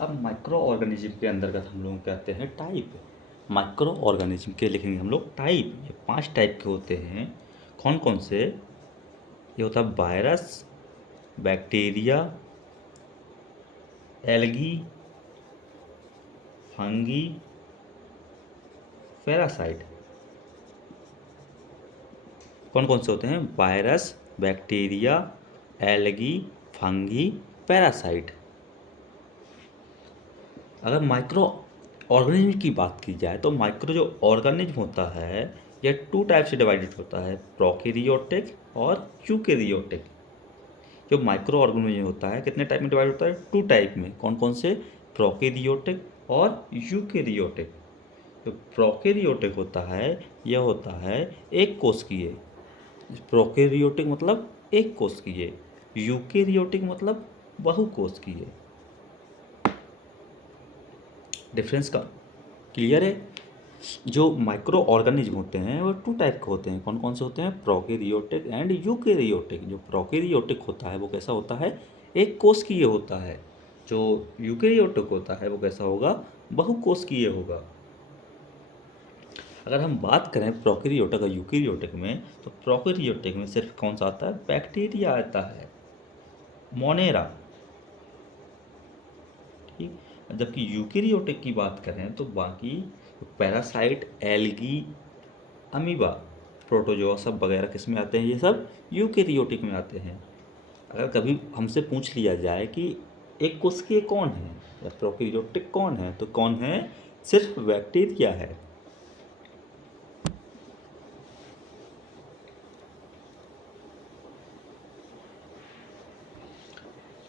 अब micro organism के अंतर्गत हम लोग कहते हैं टाइप। माइक्रो ऑर्गेनिज्म के लिखेंगे हम लोग टाइप। ये 5 टाइप के होते हैं। कौन कौन से? ये होता है virus, bacteria, algae, fungi, parasite. कौन कौन से होते हैं? Virus, bacteria, algae, fungi, parasite. अगर माइक्रो ऑर्गेनिज्म की बात की जाए तो माइक्रो जो ऑर्गेनिज्म होता है यह 2 टाइप से डिवाइडेड होता है, प्रोकैरियोटिक और यूकैरियोटिक। जो माइक्रो ऑर्गेनिज्म होता है कितने टाइप में डिवाइड होता है? 2 टाइप में। कौन कौन से? प्रोकैरियोटिक और यूकैरियोटिक। जो प्रोकैरियोटिक होता है यह होता है एक कोशिकीय। प्रोकैरियोटिक मतलब एक कोशिकीय, यूकैरियोटिक मतलब बहुकोशिकीय। डिफरेंस का क्लियर है? जो माइक्रो ऑर्गेनिज्म होते हैं वो 2 टाइप के होते हैं। कौन कौन से होते हैं? Prokaryotic and eukaryotic. जो प्रोकैरियोटिक होता है वो कैसा होता है? एक कोशिकीय होता है। जो यूकैरियोटिक होता है वो कैसा होगा? बहुकोशिकीय होगा। अगर हम बात करें प्रोकैरियोटिक और यूकैरियोटिक में, तो प्रोकैरियोटिक में सिर्फ कौन सा आता है? बैक्टीरिया आता है, मोनेरा। ठीक। जबकि यूकैरियोटिक की बात करें तो बाकी पैरासाइट, एल्गी, अमीबा, प्रोटोजोआ सब वगैरह किस में आते हैं? ये सब यूकैरियोटिक में आते हैं। अगर कभी हमसे पूछ लिया जाए कि एक कोशिकीय कौन है या प्रोकैरियोटिक कौन है, तो कौन है? सिर्फ बैक्टीरिया है।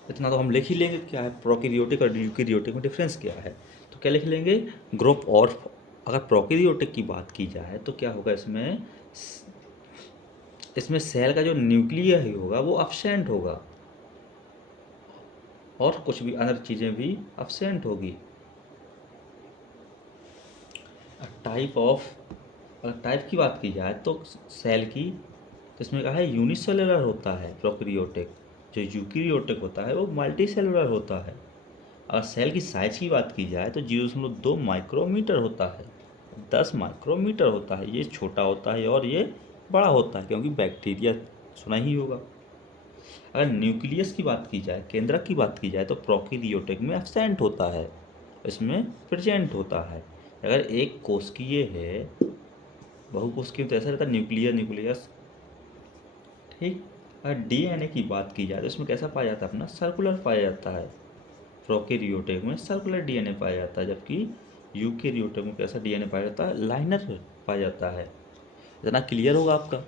इतना तो हम लिख ही लेंगे क्या है प्रोकैरियोटिक और यूकैरियोटिक में डिफरेंस क्या है। तो क्या लिख लेंगे? ग्रुप। और अगर प्रोकैरियोटिक की बात की जाए तो क्या होगा इसमें? इसमें सेल का जो न्यूक्लियर ही होगा वो अब्सेंट होगा और कुछ भी अदर चीज़ें भी अब्सेंट होगी। टाइप ऑफ अगर टाइप की बात की जाए तो सेल की, तो इसमें कहा है यूनिसेलुलर होता है प्रोकैरियोटिक। जो यूकैरियोटिक होता है वो मल्टी सेलुलर होता है। अगर सेल की साइज की बात की जाए तो 0.2 माइक्रोमीटर होता है, 10 माइक्रोमीटर होता है। ये छोटा होता है और ये बड़ा होता है, क्योंकि बैक्टीरिया सुना ही होगा। अगर न्यूक्लियस की बात की जाए, केंद्रक की बात की जाए, तो प्रोकैरियोटिक में एब्सेंट होता है, इसमें प्रेजेंट होता है। अगर एक कोशिकीय है, बहुकोशिकीय तो ऐसा रहता है न्यूक्लियस। ठीक। अगर डीएनए की बात की जाए तो इसमें कैसा पाया जाता है? अपना सर्कुलर पाया जाता है। प्रोकैरियोटिक में सर्कुलर डीएनए पाया जाता है, जबकि यूकैरियोटिक में कैसा डीएनए पाया जाता है? लाइनर पाया जाता है। इतना क्लियर होगा आपका?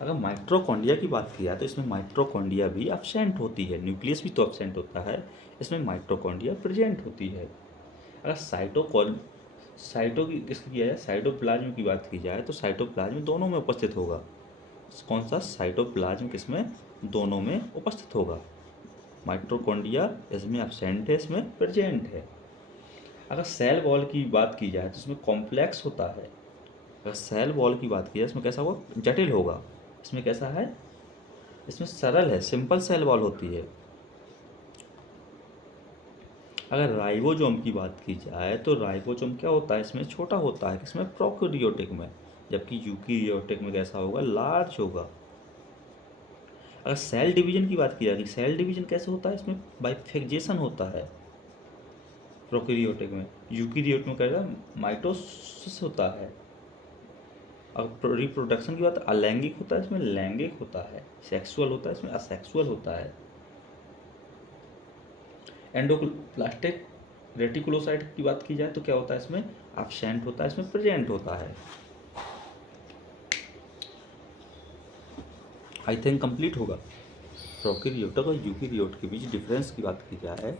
अगर माइटोकॉन्ड्रिया की बात की जाए तो इसमें माइटोकॉन्ड्रिया भी एब्सेंट होती है, न्यूक्लियस भी तो एब्सेंट होता है, इसमें माइटोकॉन्ड्रिया प्रेजेंट होती है। अगर साइटो की किसकी किया जाए, साइटोप्लाज्म की बात की जाए, तो साइटोप्लाज्म दोनों में उपस्थित होगा। कौन सा? साइटोप्लाज्म किसमें? दोनों में उपस्थित होगा। माइटोकॉन्ड्रिया इसमें एब्सेंट है, इसमें प्रेजेंट है। अगर सेल वॉल की बात की जाए तो इसमें कॉम्प्लेक्स होता है। अगर सेल वॉल की बात की जाए इसमें कैसा होगा? जटिल होगा। इसमें कैसा है? इसमें सरल है, सिंपल सेल वॉल होती है। अगर राइबोसोम की बात की जाए तो राइबोसोम क्या होता है? इसमें छोटा होता है, इसमें प्रोकैरियोटिक में। जबकि यूकैरियोटिक में कैसा होगा? लार्ज होगा। अगर सेल डिवीजन की बात की जाए, सेल डिवीजन कैसे होता है? इसमें बाइफेक्जेशन होता है प्रोकैरियोटिक में। यूकैरियोटिक में क्या? माइटोसिस होता है। अब रिप्रोडक्शन की बात, अलैंगिक होता है, इसमें लैंगिक होता है। सेक्सुअल होता है, इसमें असेक्सुअल होता है। एंडोप्लास्टिक रेटिकुलोसाइट की बात की जाए तो क्या होता है? इसमें एब्सेंट होता है, इसमें प्रेजेंट होता है। आई थिंक कंप्लीट होगा। प्रोकैरियोटिक और यूकैरियोट के बीच डिफरेंस की बात की जाए